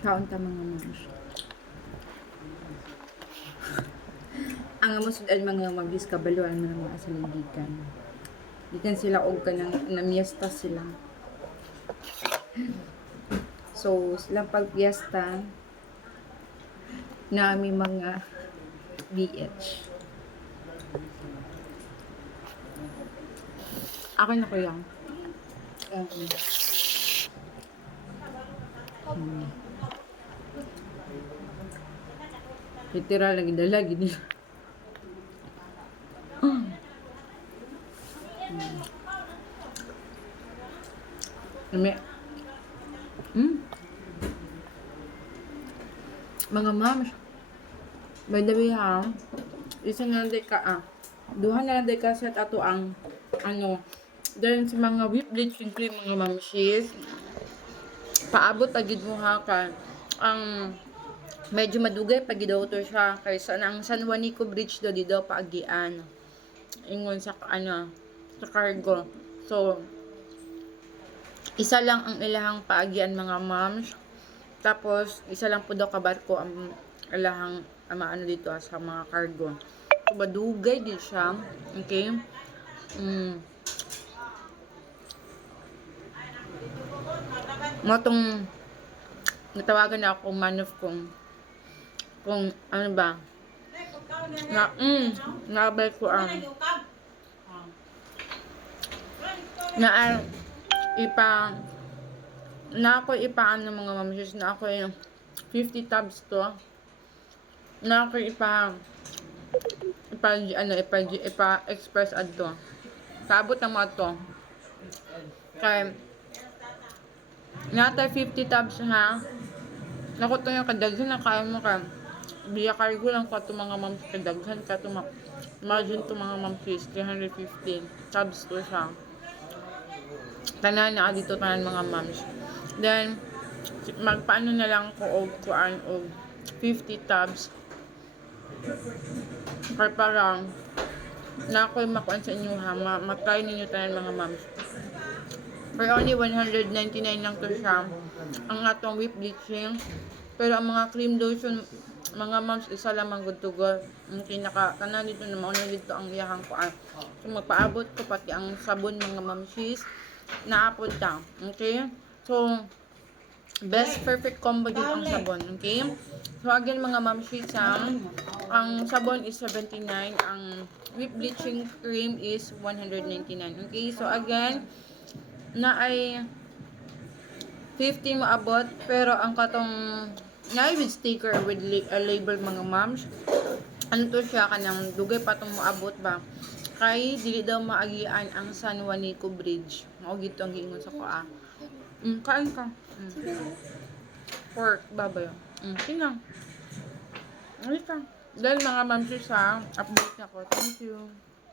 Kaon ta mga mams. Ang amos ay mga mabis kabaluan ng mga asaligikan. Gikan sila og kanang namiesta sila. So, silang pagpiesta na aming mga BH. Ako na ko yan. Literal lagi dala gini. May mga moms, by the way ha, isa na lang ka duha na lang ka set ato ang then sa mga whipped bleaching cream mga mamsis, paabot agid mo ha ka ang medyo madugay pag daw to siya kaysa ang San Juanico Bridge do di daw paagian ingon sa sa cargo. So isa lang ang ilahang paagian mga moms. Tapos isa lang po daw ka barko ang ilahang ano dito sa mga cargo. So badugay din siya. Okay? Matong natawagan na ako man of kung ano ba nabay ko na ako ipaano mga mamasis na ako yung 50 tabs to na ako express ad to sabot na mo to kay nata 50 tabs ha nako to yung kadaghan na kaya mo ka biya cargo lang ko to mga mams kadaghan ka to imagine to mga mamasis 350 tabs to siya tanan na dito tanan mga mams. Then magpaano na lang ko og 50 tabs para na ako'y makuan sa inyo ha matry ninyo tanan mga mams. For only 199 lang to siya ang atong whip bleaching, pero ang mga cream lotion mga mams isa lang ang good to go. Ang kinaka tanan dito na mauna dito ang iyahang kuan. So magpaabot ko pati ang sabon mga mamsis naapod ta. Okay? So best perfect combo din ang sabon. Okay? So again mga mamsis ang sabon is 79, ang whip bleaching cream is 199. Okay? So again na ay 50 maabot pero ang katong na with sticker with label mga moms ano to siya kanang dugay pa tong maabot ba kay dili daw maagian ang San Juanico Bridge mao gito ang giingon sa ko kain ka pork babayo sinang alika dahil mga moms sa update na ko. Thank you.